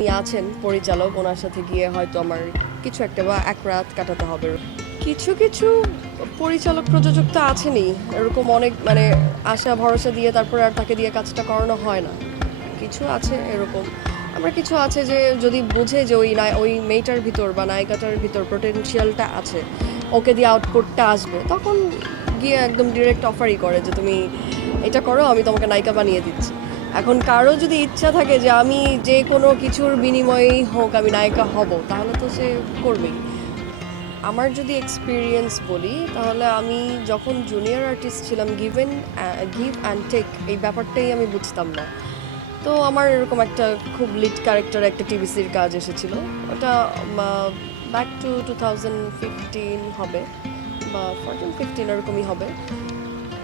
উনি আছেন পরিচালক, ওনার সাথে গিয়ে হয়তো আমার কিছু একটা বা এক রাত কাটাতে হবে। কিছু কিছু পরিচালক প্রযোজক তো আছেনই, এরকম অনেক মানে আশা ভরসা দিয়ে তারপরে আর তাকে দিয়ে কাজটা করানো হয় না। কিছু আছে এরকম, আবার কিছু আছে যে যদি বুঝে যে ওই মেয়েটার ভিতর বা নায়িকাটার ভিতর পোটেনশিয়ালটা আছে, ওকে দিয়ে আউটপুটটা আসবে, তখন গিয়ে একদম ডিরেক্ট অফারই করে যে তুমি এটা করো, আমি তোমাকে নায়িকা বানিয়ে দিচ্ছি। এখন কারো যদি ইচ্ছা থাকে যে আমি যে কোনো কিছুর বিনিময়েই হোক আমি নায়িকা হব, তাহলে তো সে করবেই। আমার যদি এক্সপিরিয়েন্স বলি, তাহলে আমি যখন জুনিয়র আর্টিস্ট ছিলাম, গিভ অ্যান্ড টেক এই ব্যাপারটাই আমি বুঝতাম না। তো আমার এরকম একটা খুব লিড ক্যারেক্টার একটা টিভিসির কাজ এসেছিল। ওটা ব্যাক টু 2015 হবে বা 14-15 এরকমই হবে।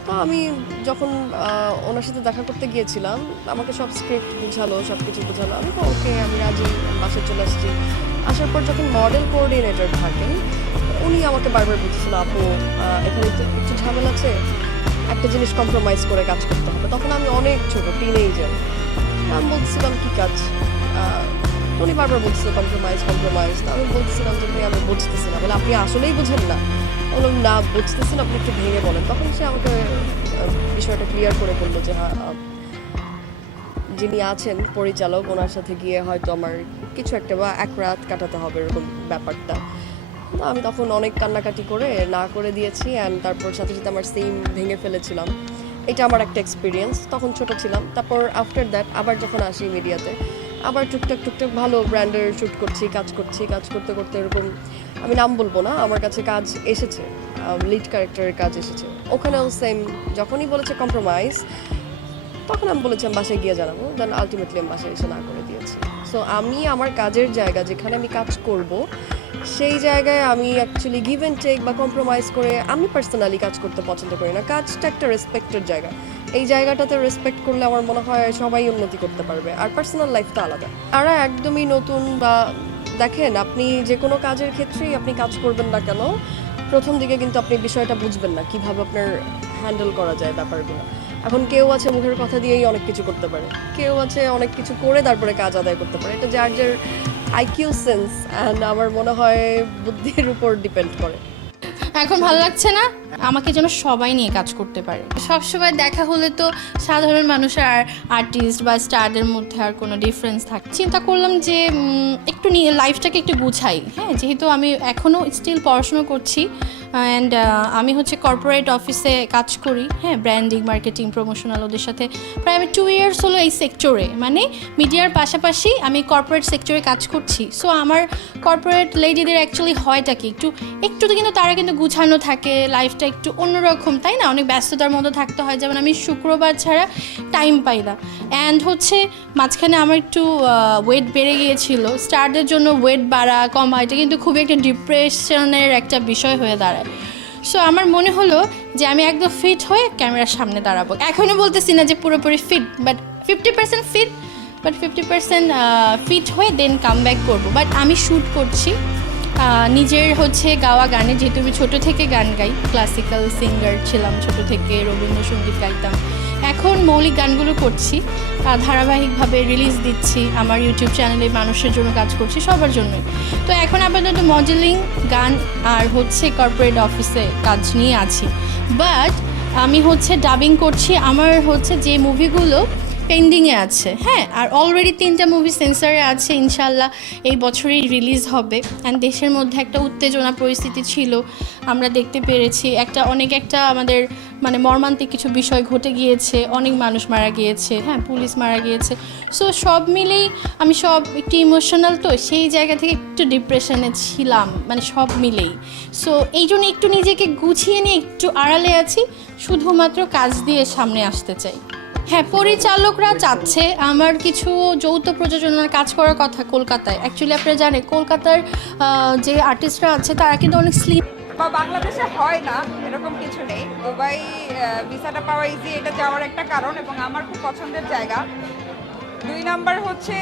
তো আমি যখন ওনার সাথে দেখা করতে গিয়েছিলাম, আমাকে সব স্ক্রিপ্ট বুঝালো, সব কিছু বুঝালো, আমি তো ওকে, আমি রাজি, বাসায় চলে আসছি। আসার পর যখন মডেল কোঅর্ডিনেটর থাকেন, উনি আমাকে বারবার বলতেছিল, আপু এখানে তো একটু ঝামেলা আছে, একটা জিনিস কম্প্রোমাইজ করে কাজ করতে হবে। তখন আমি অনেক ছোট টিনেজার, আমি বলছিলাম কী কাজ? উনি বারবার বলছিল কম্প্রোমাইজ কম্প্রোমাইজ। আমি বলছিলাম যে ভাই আমি বুঝতেছি না। বলে আপনি আসলেই বুঝেন না? বললাম না বুঝতেছি না, আপনি একটু ভেঙে বলেন। তখন সে আমাকে বিষয়টা ক্লিয়ার করে বললো যে হ্যাঁ, যিনি আছেন পরিচালক, ওনার সাথে গিয়ে হয়তো আমার কিছু একটা বা এক রাত কাটাতে হবে, এরকম ব্যাপারটা। তো আমি তখন অনেক কান্নাকাটি করে না করে দিয়েছি, অ্যান্ড তারপর সাথে সাথে আমার সেম ভেঙে ফেলেছিলাম। এটা আমার একটা এক্সপিরিয়েন্স, তখন ছোট ছিলাম। তারপর আফটার দ্যাট আবার যখন আসি মিডিয়াতে, আবার টুকটাক টুকটাক ভালো ব্র্যান্ডের শ্যুট করছি, কাজ করতে করতে এরকম, আমি নাম বলবো না, আমার কাছে কাজ এসেছে, লিড ক্যারেক্টারের কাজ এসেছে। ওখানেও সেম, যখনই বলেছে কম্প্রোমাইজ, তখন আমি বলেছিলাম বাসায় গিয়ে জানাবো, দেন আলটিমেটলি আমি বাসায় এসে না করে দিয়েছি। সো আমি আমার কাজের জায়গা, যেখানে আমি কাজ করব, সেই জায়গায় আমি অ্যাকচুয়ালি গিভ অ্যান্ড টেক বা কম্প্রোমাইজ করে আমি পার্সোনালি কাজ করতে পছন্দ করি না। কাজটা একটা রেসপেক্টের জায়গা, এই জায়গাটাতে রেসপেক্ট করলে আমার মনে হয় সবাই উন্নতি করতে পারবে। আর পার্সোনাল লাইফটা আলাদা, তারা একদমই নতুন বা দেখেন, আপনি যে কোনো কাজের ক্ষেত্রেই আপনি কাজ করবেন না কেন, প্রথম দিকে কিন্তু আপনি বিষয়টা বুঝবেন না কীভাবে আপনার হ্যান্ডেল করা যায় ব্যাপারগুলো। এখন কেউ আছে মুখের কথা দিয়েই অনেক কিছু করতে পারে, কেউ আছে অনেক কিছু করে তারপরে কাজ আদায় করতে পারে। এটা যার যার আইকিউ সেন্স অ্যান্ড আমার মনে হয় বুদ্ধির উপর ডিপেন্ড করে। এখন ভালো লাগছে না, আমাকে যেন সবাই নিয়ে কাজ করতে পারে। সবসময় দেখা হলে তো সাধারণ মানুষ আর আর্টিস্ট বা স্টারদের মধ্যে আর কোনো ডিফারেন্স থাকে। চিন্তা করলাম যে একটু নিয়ে লাইফটাকে একটু গুছাই। হ্যাঁ, যেহেতু আমি এখনও স্টিল পড়াশোনা করছি অ্যান্ড আমি হচ্ছে কর্পোরেট অফিসে কাজ করি। হ্যাঁ, ব্র্যান্ডিং, মার্কেটিং, প্রমোশনাল, ওদের সাথে প্রায় আমি 2 ইয়ার্স হলো এই সেক্টরে, মানে মিডিয়ার পাশাপাশি আমি কর্পোরেট সেক্টরে কাজ করছি। সো আমার কর্পোরেট লেডিদের অ্যাকচুয়ালি হয়টা কি, একটু তো কিন্তু তারা কিন্তু গুছানো থাকে, লাইফটা একটু অন্যরকম, তাই না? অনেক ব্যস্ততার মধ্যে থাকতে হয়। যেমন আমি শুক্রবার ছাড়া টাইম পাই না। অ্যান্ড হচ্ছে মাঝখানে আমার একটু ওয়েট বেড়ে গিয়েছিল। স্টারদের জন্য ওয়েট বাড়া কমা এটা কিন্তু খুবই একটা ডিপ্রেশনের একটা বিষয় হয়ে দাঁড়ায়। সো আমার মনে হলো যে আমি একদম ফিট হয়ে ক্যামেরার সামনে দাঁড়াবো। এখনও বলতেছি না যে পুরোপুরি fit, but 50% fit, but 50% fit হয়ে দেন কাম ব্যাক করবো। বাট আমি শ্যুট করছি নিজের হচ্ছে গাওয়া গানে, যেহেতু আমি ছোটো থেকে গান গাই, ক্লাসিক্যাল সিঙ্গার ছিলাম ছোটো থেকে, রবীন্দ্রসঙ্গীত গাইতাম। এখন মৌলিক গানগুলো করছি, ধারাবাহিকভাবে রিলিজ দিচ্ছি, আমার ইউটিউব চ্যানেলে মানুষের জন্য কাজ করছি, সবার জন্যই। তো এখন আপাতত মডেলিং, গান আর হচ্ছে কর্পোরেট অফিসে কাজ নিয়ে আছি। বাট আমি হচ্ছে ডাবিং করছি, আমার হচ্ছে যে মুভিগুলো পেন্ডিংয়ে আছে। হ্যাঁ, আর অলরেডি 3টা মুভি সেন্সারে আছে, ইনশাল্লাহ এই বছরই রিলিজ হবে। অ্যান্ড দেশের মধ্যে একটা উত্তেজনা পরিস্থিতি ছিল, আমরা দেখতে পেরেছি একটা আমাদের মানে মর্মান্তিক কিছু বিষয় ঘটে গিয়েছে, অনেক মানুষ মারা গিয়েছে, হ্যাঁ, পুলিশ মারা গিয়েছে। সো সব মিলেই আমি একটু ইমোশনাল, তো সেই জায়গা থেকে একটু ডিপ্রেশনে ছিলাম, মানে সব মিলেই। সো এই জন্য একটু নিজেকে গুছিয়ে নিয়ে একটু আড়ালে আছি, শুধুমাত্র কাজ দিয়ে সামনে আসতে চাই। হ্যাঁ, পরিচালকরা চাচ্ছে আমার কিছু যৌথ প্রযোজনার কাজ করার কথা কলকাতায়। অ্যাকচুয়ালি আপনারা জানেন কলকাতার যে আর্টিস্টরা আছে তারা কিন্তু অনেক স্লিম। বা বাংলাদেশে হয় না এরকম কিছু নেই। দুবাই ভিসাটা পাওয়া ইজি, এটা যাওয়ার একটা কারণ এবং আমার খুব পছন্দের জায়গা। 2 নাম্বার হচ্ছে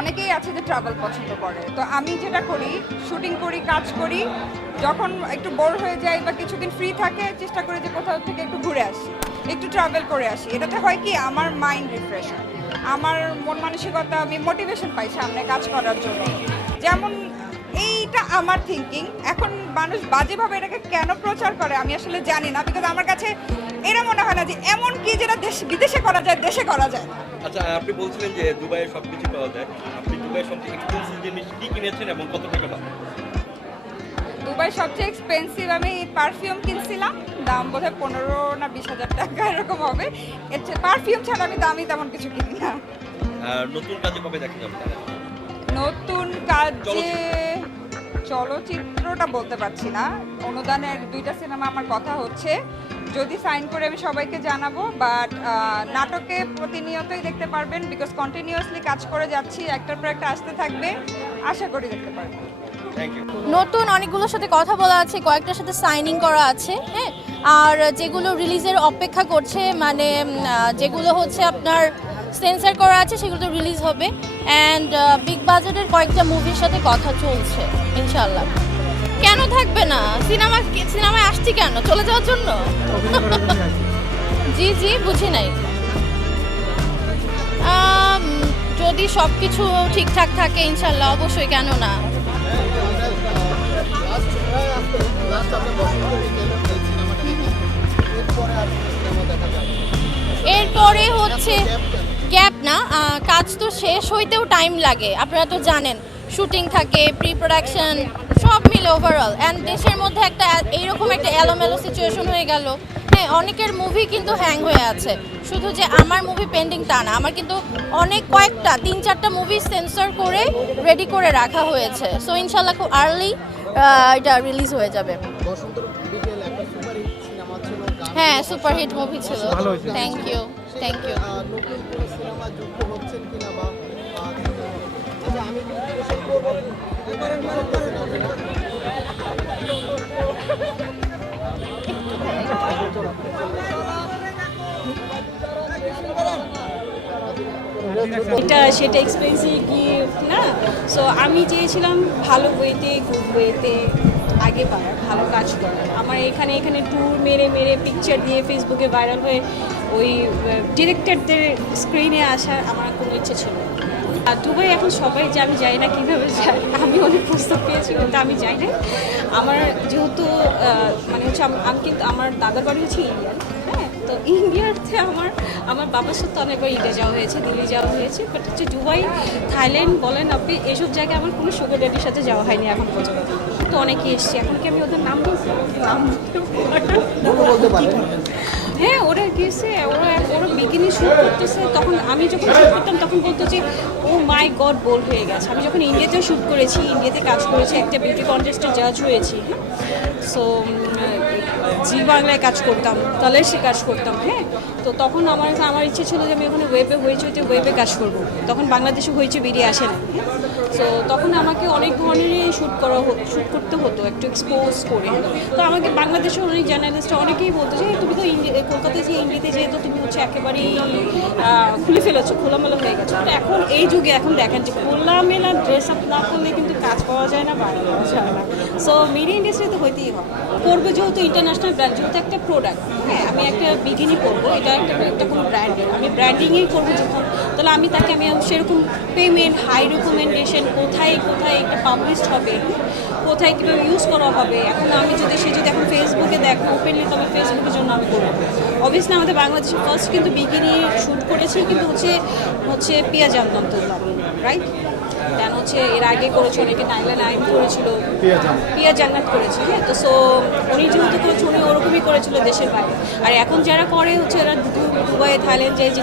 অনেকেই আছে যে ট্রাভেল পছন্দ করে, তো আমি যেটা করি শুটিং করি, কাজ করি, যখন একটু বোর হয়ে যাই বা কিছুদিন ফ্রি থাকে চেষ্টা করি যে কোথাও থেকে একটু ঘুরে আসি, একটু ট্রাভেল করে আসি। এটাতে হয় কি আমার মাইন্ড রিফ্রেশ হয়। আমার মন মানসিকতা, আমি মোটিভেশন পাই সামনে কাজ করার জন্য। যেমন এইটা আমার থিঙ্কিং। এখন মানুষ বাজেভাবে এটাকে কেন প্রচার করে আমি আসলে জানি না, বিকজ আমার কাছে এটা মনে হয় না যে এমন কি যেটা বিদেশে করা যায় দেশে করা যায় না। আচ্ছা, আপনি বলছিলেন যে দুবাইয়ে সব কিছু পাওয়া যায়, আপনি দুবাইয়ের সবচেয়ে এক্সপেন্সিভ জিনিস কি কিনেছেন এবং কত টাকা দাম? দুবাই সবচেয়ে এক্সপেন্সিভ আমি পারফিউম কিনছিলাম, দাম বোধহয় 15 না 20,000 টাকা এরকম হবে। এর পারফিউম ছাড়া আমি দামি তেমন কিছু কিনি না। নতুন কাজে কবে দেখা যাবে? নতুন কাজে চলচ্চিত্রটা বলতে পারছি না, অনুদানের 2টা সিনেমা আমার কথা হচ্ছে, যদি সাইন করে আমি সবাইকে জানাবো। বাট নাটকে প্রতিনিয়তই দেখতে পারবেন, বিকজ কন্টিনিউয়াসলি কাজ করে যাচ্ছি, একটার পর একটা আসতে থাকবে, আশা করি দেখতে পারবেন। Thank you. নতুন অনেকগুলোর সাথে কথা বলা আছে, কয়েকটার সাথে সাইনিং করা আছে, হ্যাঁ। আর যেগুলো রিলিজের অপেক্ষা করছে, মানে যেগুলো হচ্ছে আপনার সেন্সার করা আছে সেগুলো তো রিলিজ হবে। অ্যান্ড বিগ বাজেটের কয়েকটা মুভির সাথে কথা চলছে ইনশাল্লাহ। কেন থাকবে না? সিনেমায় আসছি কেন? চলে যাওয়ার জন্য? জি জি, বুঝি নাই। যদি সব কিছু ঠিকঠাক থাকে ইনশাল্লাহ অবশ্যই, কেন না। এরপরে হচ্ছে গ্যাপ না, কাজ তো শেষ হইতেও টাইম লাগে, আপনারা তো জানেন। শুটিং থাকে, প্রি প্রোডাকশন, সব মিলে ওভারঅল। অ্যান্ড দেশের মধ্যে একটা এইরকম একটা এলোমেলো সিচুয়েশন হয়ে গেল। হ্যাঁ, অনেকের মুভি কিন্তু হ্যাং হয়ে আছে, শুধু যে আমার মুভি পেন্ডিং তা না, আমার কিন্তু অনেক কয়েকটা 3-4টা মুভি সেন্সর করে রেডি করে রাখা হয়েছে। সো ইনশাল্লাহ খুব আর্লি এটা রিলিজ হয়ে যাবে। হ্যাঁ, সুপারহিট মুভি ছিল। Thank you, thank you. এটা সেটা এক্সপেন্সিভ গিফট না। সো আমি চেয়েছিলাম ভালো ওয়েতে, গুড ওয়েতে আগে বাড়ার, ভালো কাজ করার। আমার এখানে ট্যুর মেরে মেরে পিকচার দিয়ে ফেসবুকে ভাইরাল হয়ে ওই ডিরেক্টরদের স্ক্রিনে আসার আমার কোনো ইচ্ছে ছিল না। আর দুবাই এখন সবাই যে আমি যাই না কীভাবে যাই, আমি অনেক প্রস্তাব পেয়েছি কিন্তু আমি যাই না। আমার যেহেতু মানে হচ্ছে আমি কিন্তু আমার দাদার বাড়ি হচ্ছে ইন্ডিয়ান, হ্যাঁ। তো ইন্ডিয়াতে আমার বাবার সাথে অনেকবার ইন্ডিয়া যাওয়া হয়েছে, দিল্লি যাওয়া হয়েছে, বাট হচ্ছে দুবাই, থাইল্যান্ড বলেন আপনি, এইসব জায়গায় আমার কোনো সুগার ড্যাডির সাথে যাওয়া হয়নি এখন পর্যন্ত। তো অনেকেই এসছে, এখন কি আমি ওদের নাম বলছি? হ্যাঁ, ওরা গিয়েছে, ওরা বিকিনি শ্যুট করতেছে। তখন আমি যখন শ্যুট করতাম তখন বলতো যে ও মাই গড, বোর হয়ে গেছে। আমি যখন ইন্ডিয়াতেও শ্যুট করেছি, ইন্ডিয়াতে কাজ করেছি, একটা বিউটি কন্টেস্টে জাজ হয়েছি, হ্যাঁ। সো জি বাংলায় কাজ করতাম, কালার্সে কাজ করতাম, হ্যাঁ। তো তখন আমার ইচ্ছে ছিল যে আমি ওখানে ওয়েবে কাজ করবো। তখন বাংলাদেশে হয়েছে বেরিয়ে আসে না, হ্যাঁ। সো তখন আমাকে অনেক ধরনেরই শ্যুট করতে হতো, একটু এক্সপোজ করে। তো আমাকে বাংলাদেশের অনেক জার্নালিস্টরা অনেকেই বলতো যে তুমি তো কলকাতায় যে ইন্ডিয়াতে যেহেতু তুমি হচ্ছে একেবারেই খুলে ফেলেছো, খোলামেলা হয়ে গেছো। তো এখন এই যুগে এখন দেখেন যে খোলামেলা ড্রেস আপ না করলে কিন্তু কাজ পাওয়া যায় না, বাইরে পাওয়া যায় না। সো মিডিয়া ইন্ডাস্ট্রিতে হইতেই হয়, করবো যেহেতু ইন্টারন্যাশনাল ব্র্যান্ড, যেহেতু একটা প্রোডাক্ট, হ্যাঁ। আমি একটা বিগিনি করবো, এটা একটা কোনো ব্র্যান্ডের, আমি ব্র্যান্ডিংই করবো যখন, তাহলে আমি সেরকম পেমেন্ট, হাই রিকমেন্ডেশন, কোথায় একটা পাবলিশড হবে, কোথায় কীভাবে ইউজ করা হবে। এখন আমি যদি এখন ফেসবুকে দেখো ওপেনলি, তো আমি ফেসবুকের জন্য আমি করবো। অবভিয়াসলি আমাদের বাংলাদেশে ফার্স্ট কিন্তু বিগিনি শ্যুট করেছি, কিন্তু হচ্ছে পিয়া জানতাম তুললাম, রাইট। দেন হচ্ছে এর আগে করেছে অনেকে, নাইলা নাইম করেছিল, পিয়া জান্নাত করেছে, হ্যাঁ। তো সো উনি যেহেতু করেছে, উনি ওরকমই করেছিল দেশের বাইরে। আর এখন যারা করে হচ্ছে এরা দুবাই, থাইল্যান্ড যে